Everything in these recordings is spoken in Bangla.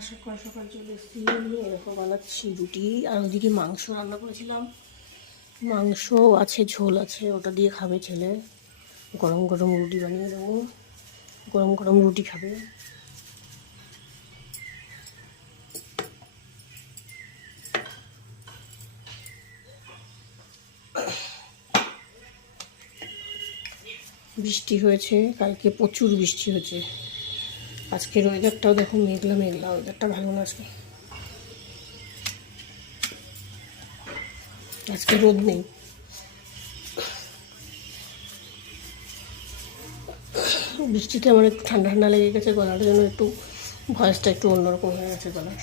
সকাল সকাল চলে এসেছি। এরকম বানাচ্ছি রুটি। আর ওদিকে মাংস রান্না করেছিলাম। মাংস আছে, ঝোল আছে, ওটা দিয়ে খাবে ছেলে। গরম গরম রুটি বানিয়ে দেবো। গরম গরম রুটি খাবে। বৃষ্টি হয়েছে, কালকে প্রচুর বৃষ্টি হয়েছে। আজকের ওয়েদারটাও দেখো মেঘলা মেঘলা ওয়েদারটা ভালো না আজকে। আজকে রোদ নেই। বৃষ্টিতে আমার একটু ঠান্ডা ঠান্ডা লেগে গেছে, গলাটা জন্য একটু ভয়েসটা একটু অন্যরকম হয়ে গেছে গলার।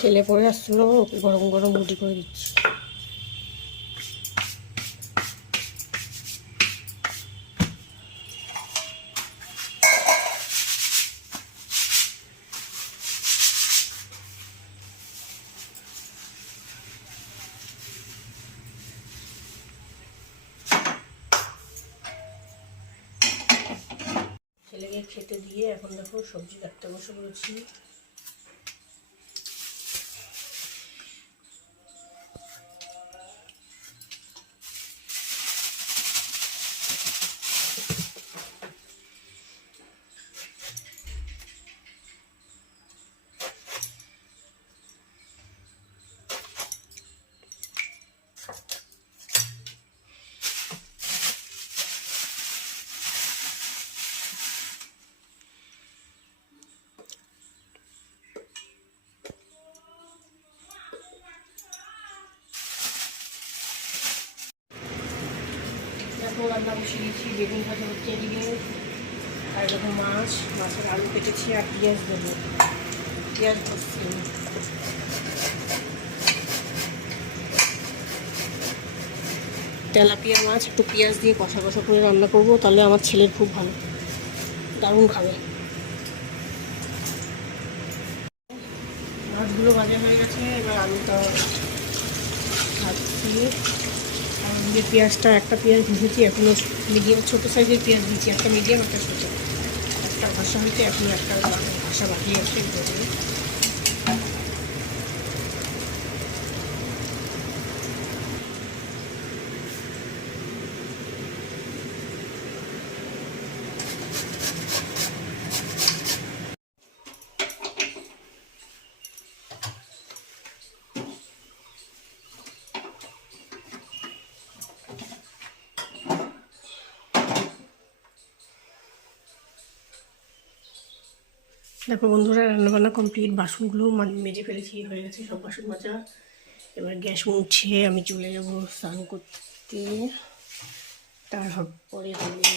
ছেলে পড়ে আসছিল ওকে গরম গরম রুটি করে দিচ্ছি। ছেলেকে খেতে দিয়ে এখন দেখো সবজি কাটতে বসে পড়েছি। দেখো রান্না বসিয়ে দিচ্ছি বেগুন ভাজা হচ্ছে এদিকে। আর দেখো মাছ, মাছের আলু কেটেছি আর পেঁয়াজ দেবো। পেঁয়াজ বসছি তেলাপিয়া মাছ, একটু পেঁয়াজ দিয়ে কষা কষা করে রান্না করব, তাহলে আমার ছেলের খুব ভালো, দারুণ খাবে। মাছগুলো ভাজা হয়ে গেছে, এবার আলুটা ভাজছি। ওদিকে পেঁয়াজটা, একটা পেঁয়াজ ভেজেছি এখনও মিডিয়াম ছোটো সাইজের পেঁয়াজ দিয়েছি, একটা মিডিয়াম একটা ছোটো। একটা ভাষা হয়েছে এখনও একটা ভাষা বাকি আছে। দেখো বন্ধুরা, রান্নাবান্না কমপ্লিট বাসনগুলো মানে মেজে ফেলেছি হয়ে গেছে সব বাসন মাজা। এবার গ্যাস মুছে আমি চলে যাব স্নান করতে। তারপরে হবে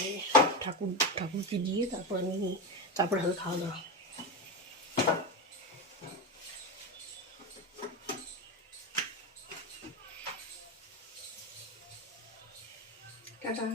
ঠাকুর, ঠাকুরকে দিয়ে তারপর আমি, তারপরে হবে খাওয়া দাওয়া টাটা।